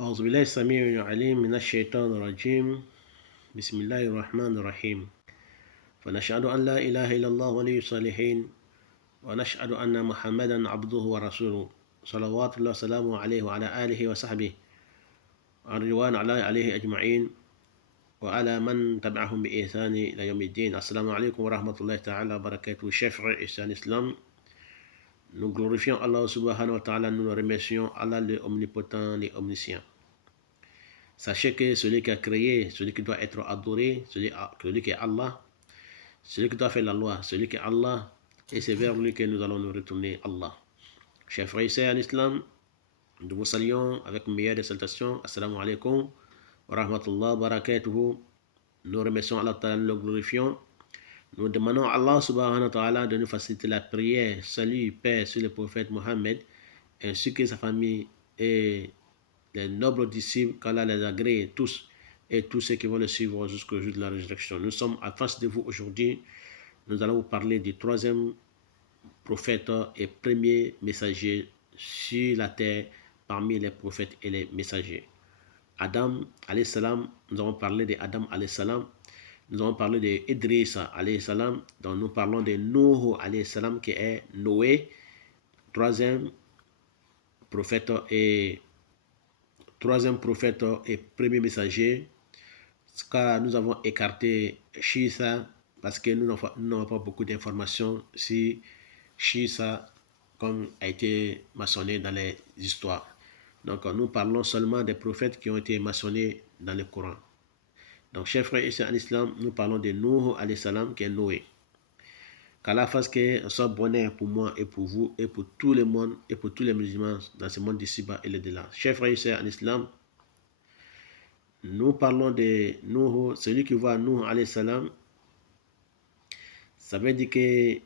أعوذ بالله السميع العليم من الشيطان الرجيم. بسم الله الرحمن الرحيم. فنشهد أن لا إله إلا الله ولي الصالحين، ونشهد أن محمدا عبده ورسوله صلوات الله وسلامه عليه وعلى آله وصحبه رضوان الله عليه أجمعين وعلى من تبعهم بإحسان إلى يوم الدين. السلام عليكم ورحمة الله تعالى وبركاته. Chers frères et sœurs en islam, nous glorifions Allah subhanahu wa ta'ala, nous remercions Allah le omnipotent, le omniscient. Sachez que celui qui a créé, celui qui doit être adoré, celui qui est Allah, celui qui doit faire la loi, celui qui est Allah, et c'est vers lui que nous allons nous retourner, Allah. Chers frères et sœurs en islam, nous vous saluons avec une meilleure des salutations. Assalamu alaikum wa rahmatullah wa barakatuhu. Nous remercions Allah Ta'ala, nous le glorifions. Nous demandons à Allah subhanahu wa ta'ala de nous faciliter la prière, salut, paix sur le prophète Mohammed, ainsi que sa famille et les nobles disciples, qu'Allah les agrée tous et tous ceux qui vont le suivre jusqu'au jour de la résurrection. Nous sommes en face de vous aujourd'hui. Nous allons vous parler du troisième prophète et premier messager sur la terre parmi les prophètes et les messagers. Adam alayhi salam, nous avons parlé d'Adam alayhi salam, nous avons parlé d'Idris alayhi salam, donc nous parlons de Nuh alayhi salam qui est Noé, troisième prophète et premier messager. Car nous avons écarté Shisa parce que nous n'avons pas beaucoup d'informations sur Shisa comme a été mentionné dans les histoires. Donc nous parlons seulement des prophètes qui ont été mentionnés dans le Coran. Donc chers frères et sœurs en islam, nous parlons de Nuh alayhi salam qui est Noé. Qu'Allah fasse que ce soit bonheur pour moi et pour vous et pour tout le monde et pour tous les musulmans dans ce monde d'ici-bas et le-delà. Chers frères et sœurs en islam, nous parlons de Nuh, celui qui voit Nuh alayhi salam, ça veut dire que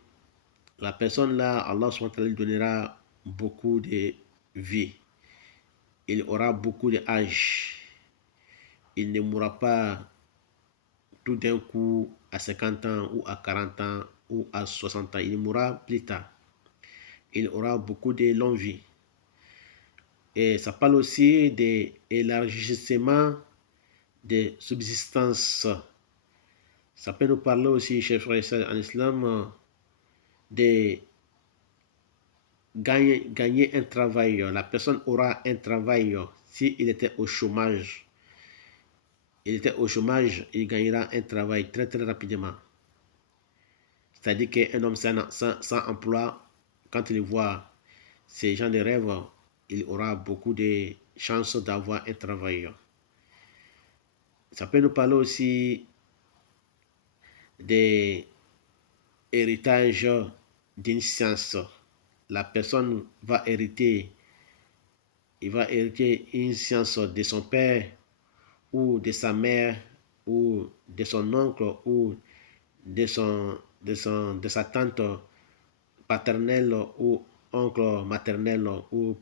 la personne là, Allah subhanahu wa ta'ala lui donnera beaucoup de vie. Il aura beaucoup d'âge. Il ne mourra pas tout d'un coup à 50 ans ou à 40 ans ou à 60 ans. Il mourra plus tard. Il aura beaucoup de longue vie. Et ça parle aussi de l'élargissement de subsistance. Ça peut nous parler aussi, chers frères et sœurs en islam, de gagner un travail. La personne aura un travail s'il était au chômage. Il était au chômage, il gagnera un travail très très rapidement. C'est-à-dire qu'un homme sans emploi, quand il voit ces gens de rêve, il aura beaucoup de chances d'avoir un travail. Ça peut nous parler aussi des héritages d'une science. La personne va hériter une science de son père ou de sa mère ou de son oncle ou de sa tante paternelle ou oncle maternel ou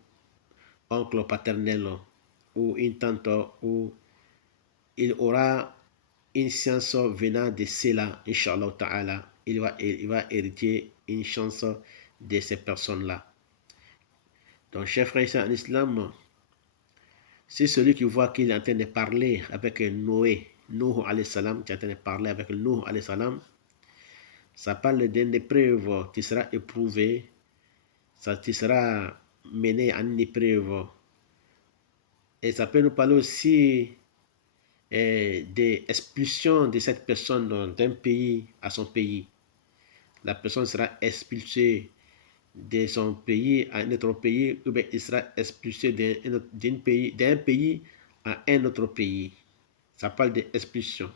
oncle paternel ou une tante, ou il aura une science venant de cela, Inch'Allah Ta'ala. Il va hériter une chance de ces personnes-là. Donc, chers frères et sœurs en islam, c'est celui qui voit qu'il est en train de parler avec Nuh alayhi salam, qui est en train de parler avec Nuh alayhi salam. Ça parle d'une épreuve qui sera éprouvée, ça qui sera mené à une épreuve. Et ça peut nous parler aussi des expulsions de cette personne d'un pays à son pays. La personne sera expulsée de son pays à un autre pays, ou bien il sera expulsé d'un pays à un autre pays. Ça parle d'expulsion.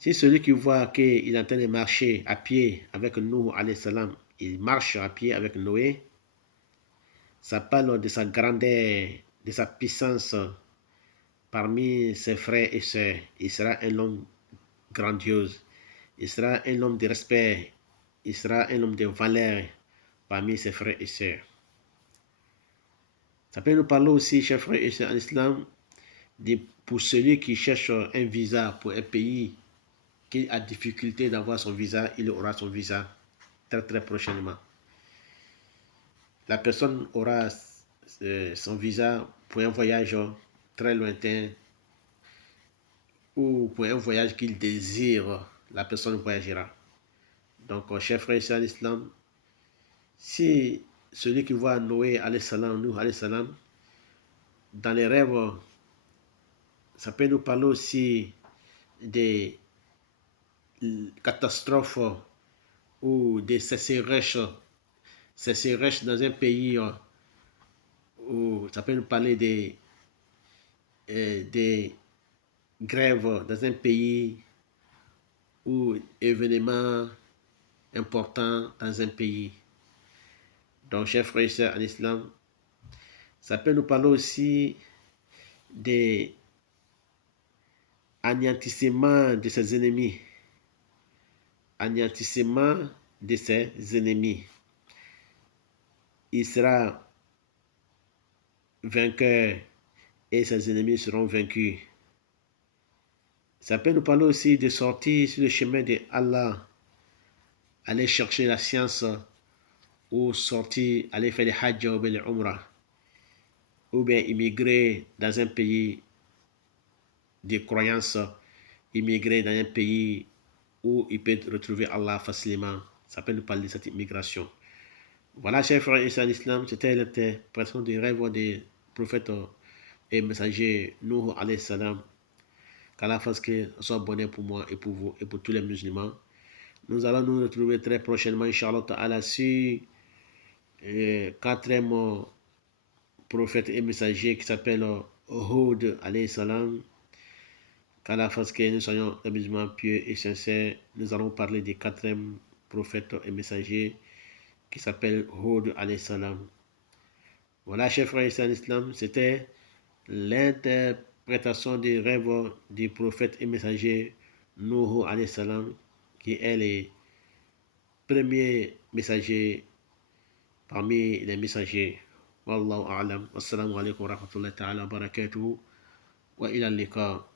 Si celui qui voit qu'il est en train de marcher à pied avec Nuh alayhi salam, il marche à pied avec Noé, ça parle de sa grandeur, de sa puissance parmi ses frères et sœurs. Il sera un homme grandiose. Il sera un homme de respect. Il sera un homme de valeur parmi ses frères et sœurs. Ça peut nous parler aussi, chers frères et sœurs en islam, pour celui qui cherche un visa pour un pays, qui a difficulté d'avoir son visa, il aura son visa très très prochainement. La personne aura son visa pour un voyage très lointain ou pour un voyage qu'il désire, la personne voyagera. Donc, chers frères et sœurs l'islam, si celui qui voit Noé, alayhi salam, Nuh, alayhi salam, dans les rêves, ça peut nous parler aussi des catastrophes ou des sécheresses dans un pays, ou ça peut nous parler des grèves dans un pays ou événements importants dans un pays. Donc, chers frères et sœurs en islam, ça peut nous parler aussi des anéantissements de ses ennemis. Anéantissement de ses ennemis. Il sera vainqueur et ses ennemis seront vaincus. Ça peut nous parler aussi de sortir sur le chemin de Allah, aller chercher la science ou sortir, aller faire le hajj ou le umrah, ou bien immigrer dans un pays de croyance, immigrer dans un pays où il peut retrouver Allah facilement. Ça peut nous parler de cette immigration. Voilà, chers frères et sœurs en islam, c'était l'interprétation des rêves des prophètes et messagers Nuh alayhi salam. Qu'Allah fasse que ce soit bonheur pour moi et pour vous et pour tous les musulmans. Nous allons nous retrouver très prochainement, Inch'Allah Ta'ala, sur quatrième prophète et messager qui s'appelle Hud alayhi salam. Qu'Allah fasse que nous soyons des musulmans pieux et sincères. Nous allons parler des quatrième prophète et messager qui s'appelle Hud alayhi salam. Voilà, chers frères et sœurs en islam, c'était l'interprétation des rêves du prophète et messager Nuh alayhi salam, qui est le premier messager parmi les messagers. Wallahu a'lam. Assalamu alaikum wa rahmatullahi ta'ala wa barakatuhu. Wa ila al-liqa.